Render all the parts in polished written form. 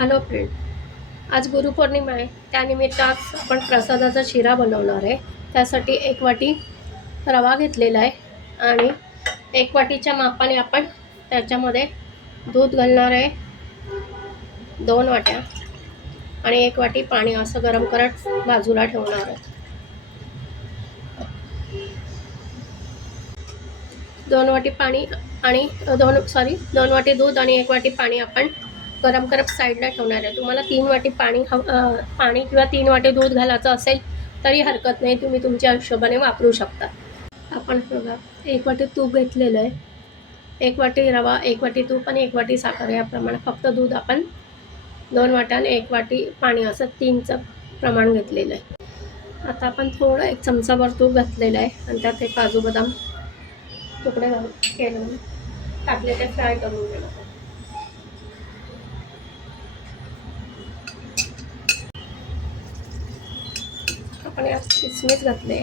Hello friend, आज गुरुपौर्णिमा आहे. त्यानिमित्त आज आपण प्रसादाचा शिरा बनवणार आहे. त्यासाठी 1 वाटी रवा घेतलेला आहे आणि 1 वाटीच्या मापाने आपण त्याच्यामध्ये दूध घालणार आहे 2 वाट्या आणि 1 वाटी पाणी असं गरम करत बाजूला ठेवणार आहे. 2 वाटी पाणी आणि 2 वाटी दूध आणि 1 वाटी पाणी आपण गरम करत साईडला ठेवणार आहे. तुम्हाला 3 वाटी पाणी किंवा 3 वाटी दूध घालायचं असेल तरी हरकत नाही, तुम्ही तुमच्या हिशोबाने वापरू शकता. आपण बघा 1 वाटी तूप घेतलेलं आहे, 1 वाटी रवा, 1 वाटी तूप आणि 1 वाटी साखर याप्रमाणे. फक्त दूध आपण 2 वाट्या आणि 1 वाटी पाणी असं 3चं प्रमाण घेतलेलं आहे. आता आपण थोडं 1 चमचाभर तूप घातलेलं आहे आणि त्यात एक काजू बदाम तुकडे केले टाकले, ते फ्राय करून घेणार. आपण यात किसमिस घातले,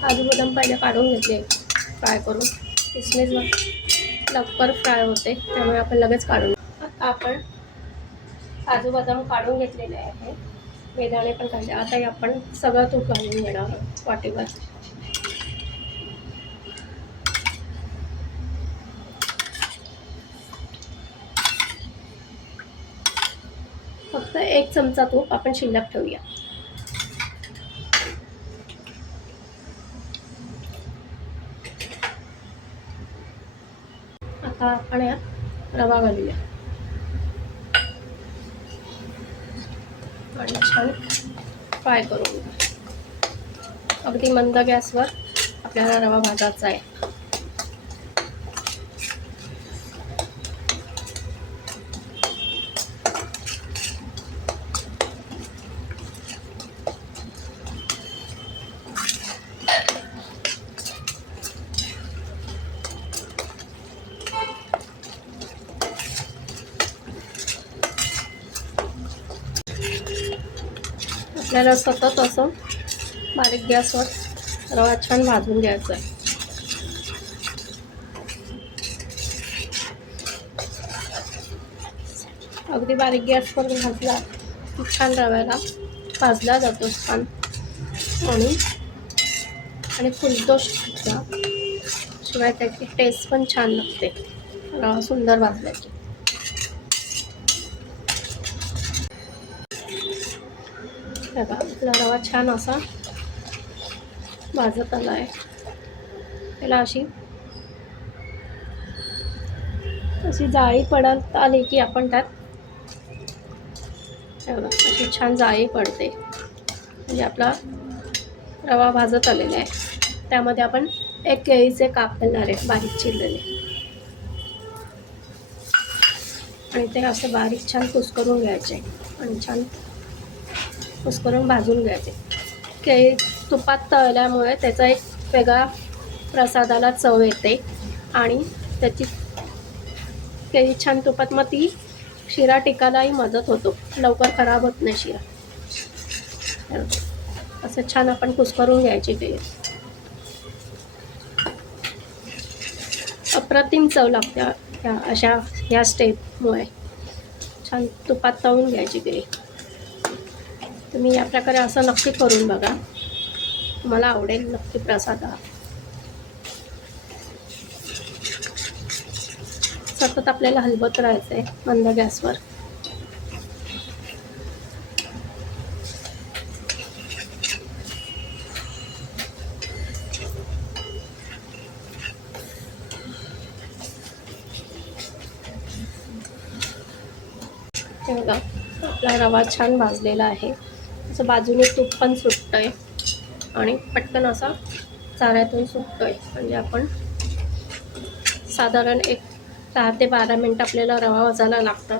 काजू बदाम पहिले काढून घेतले फ्राय करून. किसमिस लवकर फ्राय होते त्यामुळे आपण लगेच काढून. आता आपण काजू बदाम काढून घेतलेले आहे, बेदाणे पण काढले. आता आपण सगळं तूप घालून घेणार वाटीवर. फक्त 1 चमचा तूप आपण शिल्लक ठेवूया. आता आपण यात रवा घालूया आणि छान फ्राय करून घ्या. अगदी मंद गॅसवर आपल्याला रवा भाजायचा आहे. आपल्याला सतत असं बारीक गॅसवर रवा छान भाजून घ्यायचा आहे. अगदी बारीक गॅसवर भाजला की छान रव्याला भाजला जातो छान आणि फुलतो सुद्धा. शिवाय त्याची टेस्ट पण छान लागते रवा सुंदर भाजल्याची. बघा आपला रवा छान असा भाजत आला आहे. त्याला अशी जाळी पडत आली की आपण त्यात बघा अशी छान जाळी पडते, म्हणजे आपला रवा भाजत आलेला आहे. त्यामध्ये आपण 1 केळीचे काप घालणार आहे बारीक चिरलेले आणि ते असं बारीक छान कुस्करून घ्यायचे आणि छान कुस्करून भाजून घ्यायचे. केळी तुपात तळल्यामुळे त्याचा एक वेगळा प्रसादाला चव येते आणि त्याची केळी छान तुपात, मग ती शिरा टिकायलाही मदत होतो, लवकर खराब होत नाही शिरा. असं छान आपण कुस्करून घ्यायची केळी. अप्रतिम चव लागते ह्या स्टेपमुळे. छान तुपात तळून घ्यायची केळी. तुम्ही या प्रकारे असं नक्की करून बघा, तुम्हाला आवडेल नक्की प्रसाद. सतत आपल्याला हलवत राहायचं आहे मंद गॅसवर. हे बघा आपला रवा छान भाजलेला आहे. असं बाजूने तूप पण सुटतंय आणि पटकन असा चाऱ्यातून सुटतोय. म्हणजे आपण साधारण 10 ते 12 मिनिट आपल्याला रवा भाजायला लागतात.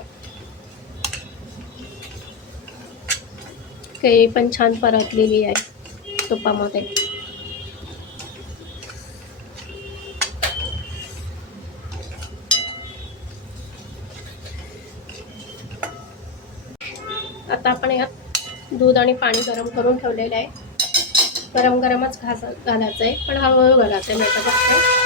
केळी पण छान परतलेली आहे तुपामध्ये. आता आपण यात दूध आणि पाणी गरम करून ठेवलेलं आहे. गरमच घालायचं आहे, पण हळूहळू घालायचं आहे, नाही तर बघते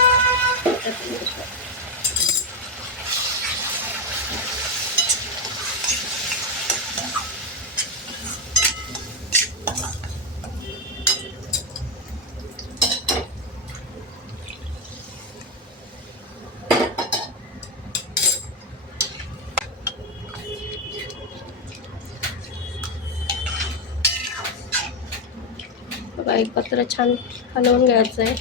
बघा एकत्र छान हलवून घ्यायचं आहे.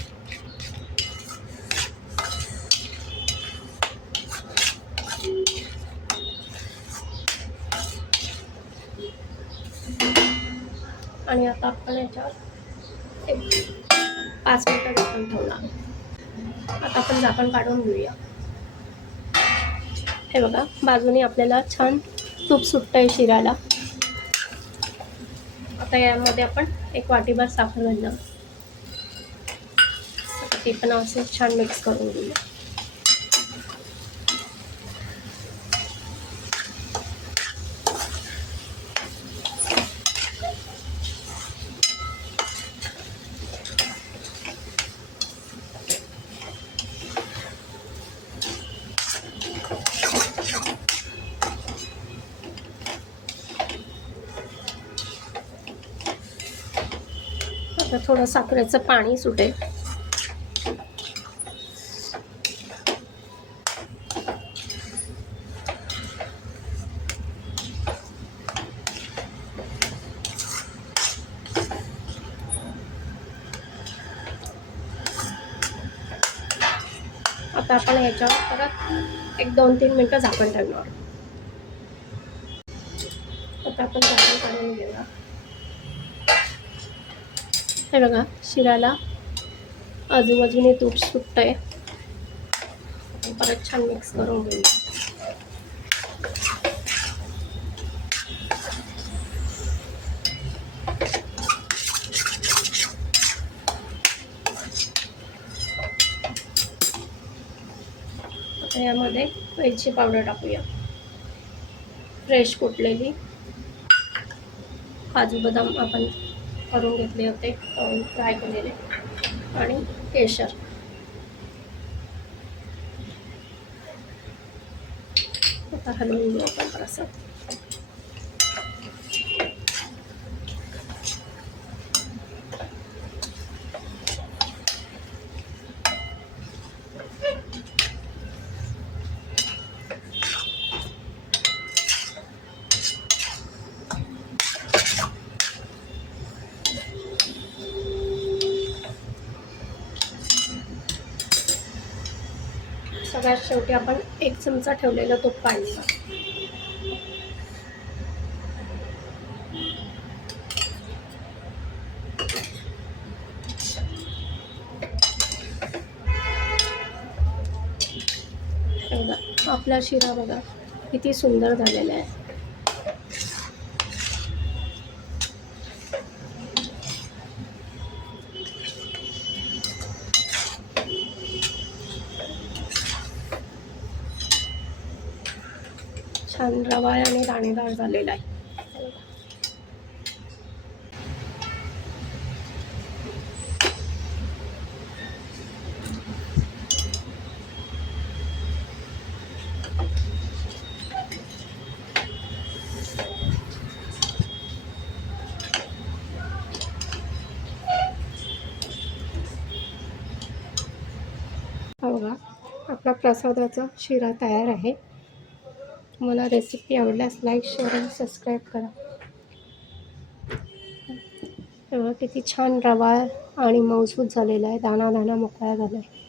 आणि आता आपण याच्यावर एक 5 मिनिटं झाकण ठेवणार. आता आपण झाकण काढून घेऊया. हे बघा बाजूने आपल्याला छान तूप सुटतंय शिऱ्याला. आता यामध्ये आपण 1 वाटीभर साखर घालणार. ते पण असं छान मिक्स करून घेऊया. आता थोडं साखरेचं पाणी सुटेल. आता आपण याच्यावर परत 1-2-3 मिनिटं झाकण ठेवणार. आता आपण झाकण काढून घेऊया. हे बघा शिऱ्याला आजूबाजूने तूप सुटतंय. परत छान मिक्स करून घेऊया. आता यामध्ये वेलची पावडर टाकूया. फ्रेश कुटलेली काजू बदाम आपण करून घेतले होते, फ्राय केलेले, आणि केशर. आता हलवून घेऊ आपण थोडंसं. सगळ्यात शेवटी आपण 1 चमचा ठेवलेलं तूप काढलं. आपला शिरा बघा किती सुंदर झालेला आहे. छान रवाळ आणि दाणेदार झालेला आहे. बघा आपला प्रसादाचा शिरा तयार आहे. मला रेसिपी आवडल्यास लाईक, शेअर आणि सबस्क्राईब करा. तेव्हा किती छान रवाळ आणि मऊसूत झालेला आहे, दाणा मोकळा झाला आहे.